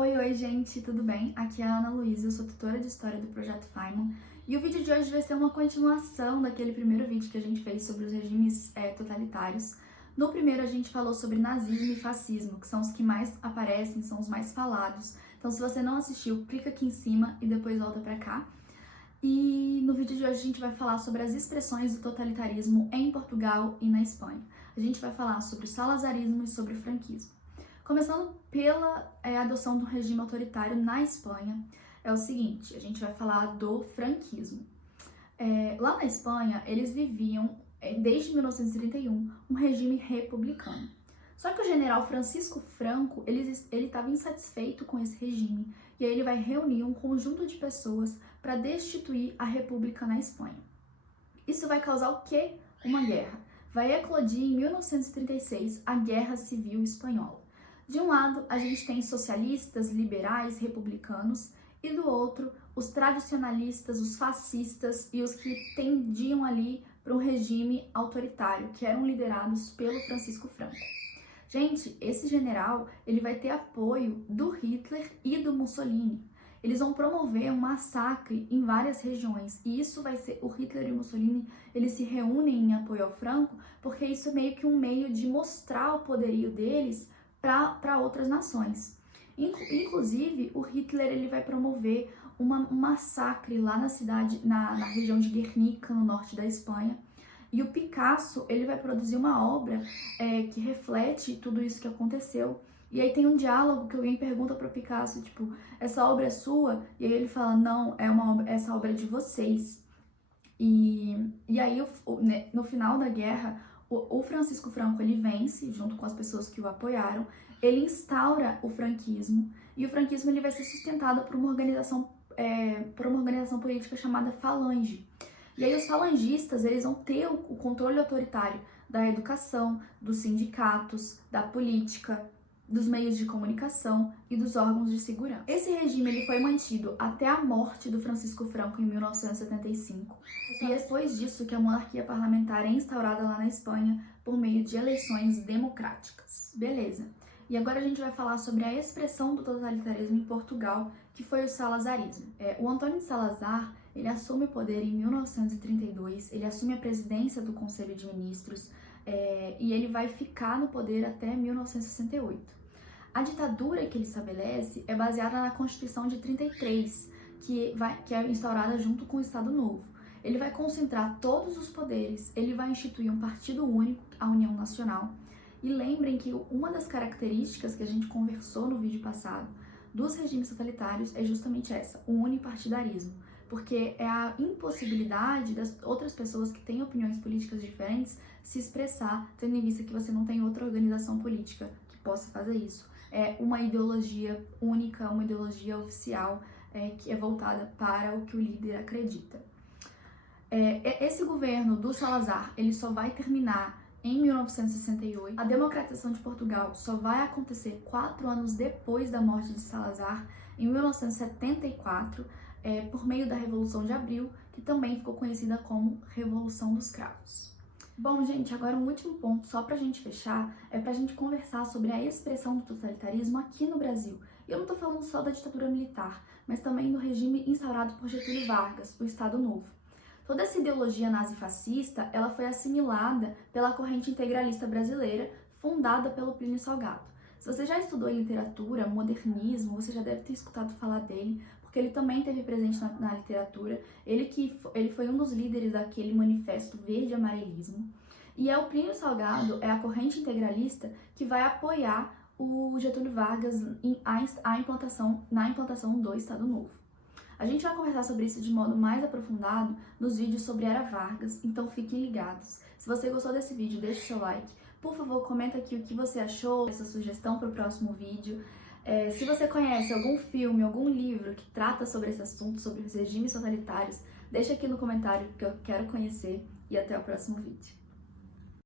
Oi, gente, tudo bem? Aqui é a Ana Luísa, eu sou tutora de História do Projeto Feynman e o vídeo de hoje vai ser uma continuação daquele primeiro vídeo que a gente fez sobre os regimes totalitários. No primeiro a gente falou sobre nazismo e fascismo, que são os que mais aparecem, são os mais falados. Então se você não assistiu, clica aqui em cima e depois volta pra cá. E no vídeo de hoje a gente vai falar sobre as expressões do totalitarismo em Portugal e na Espanha. A gente vai falar sobre o salazarismo e sobre o franquismo. Começando pela adoção do regime autoritário na Espanha, é o seguinte, a gente vai falar do franquismo. Lá na Espanha, eles viviam, desde 1931, um regime republicano. Só que o general Francisco Franco, ele estava insatisfeito com esse regime, e aí ele vai reunir um conjunto de pessoas para destituir a república na Espanha. Isso vai causar o quê? Uma guerra. Vai eclodir em 1936 a Guerra Civil Espanhola. De um lado, a gente tem socialistas, liberais, republicanos, e do outro, os tradicionalistas, os fascistas e os que tendiam ali para um regime autoritário, que eram liderados pelo Francisco Franco. Gente, esse general, ele vai ter apoio do Hitler e do Mussolini. Eles vão promover um massacre em várias regiões, e isso vai ser, o Hitler e o Mussolini, eles se reúnem em apoio ao Franco, porque isso é meio que um meio de mostrar o poderio deles para outras nações. Inclusive, o Hitler ele vai promover um massacre lá na cidade, na região de Guernica, no norte da Espanha. E o Picasso ele vai produzir uma obra que reflete tudo isso que aconteceu. E aí tem um diálogo que alguém pergunta para o Picasso, tipo, essa obra é sua? E aí ele fala, não, essa obra é de vocês. E aí, no final da guerra, o Francisco Franco ele vence, junto com as pessoas que o apoiaram, ele instaura o franquismo, e o franquismo ele vai ser sustentado por uma organização política chamada Falange. E aí os falangistas eles vão ter o controle autoritário da educação, dos sindicatos, da política, dos meios de comunicação e dos órgãos de segurança. Esse regime ele foi mantido até a morte do Francisco Franco em 1975. E é depois disso que a monarquia parlamentar é instaurada lá na Espanha por meio de eleições democráticas. Beleza. E agora a gente vai falar sobre a expressão do totalitarismo em Portugal, que foi o salazarismo. O Antônio de Salazar, ele assume o poder em 1932, ele assume a presidência do Conselho de Ministros e ele vai ficar no poder até 1968. A ditadura que ele estabelece é baseada na Constituição de 33, que é instaurada junto com o Estado Novo. Ele vai concentrar todos os poderes, ele vai instituir um partido único, a União Nacional. E lembrem que uma das características que a gente conversou no vídeo passado dos regimes totalitários é justamente essa, o unipartidarismo. Porque é a impossibilidade das outras pessoas que têm opiniões políticas diferentes se expressar, tendo em vista que você não tem outra organização política que possa fazer isso. É uma ideologia única, uma ideologia oficial que é voltada para o que o líder acredita. Esse governo do Salazar, ele só vai terminar em 1968. A democratização de Portugal só vai acontecer 4 anos depois da morte de Salazar, em 1974, por meio da Revolução de Abril, que também ficou conhecida como Revolução dos Cravos. Bom, gente, agora um último ponto, só pra gente fechar, é pra gente conversar sobre a expressão do totalitarismo aqui no Brasil. E eu não tô falando só da ditadura militar, mas também do regime instaurado por Getúlio Vargas, o Estado Novo. Toda essa ideologia nazifascista, ela foi assimilada pela corrente integralista brasileira, fundada pelo Plínio Salgado. Se você já estudou em literatura, modernismo, você já deve ter escutado falar dele, porque ele também esteve presente na literatura. Ele foi um dos líderes daquele manifesto verde-amarelismo. E o Plínio Salgado é a corrente integralista que vai apoiar o Getúlio Vargas na implantação do Estado Novo. A gente vai conversar sobre isso de modo mais aprofundado nos vídeos sobre Era Vargas, então fiquem ligados. Se você gostou desse vídeo, deixe seu like. Por favor, comenta aqui o que você achou, essa sugestão para o próximo vídeo. Se você conhece algum filme, algum livro que trata sobre esse assunto, sobre os regimes totalitários, deixa aqui no comentário que eu quero conhecer e até o próximo vídeo.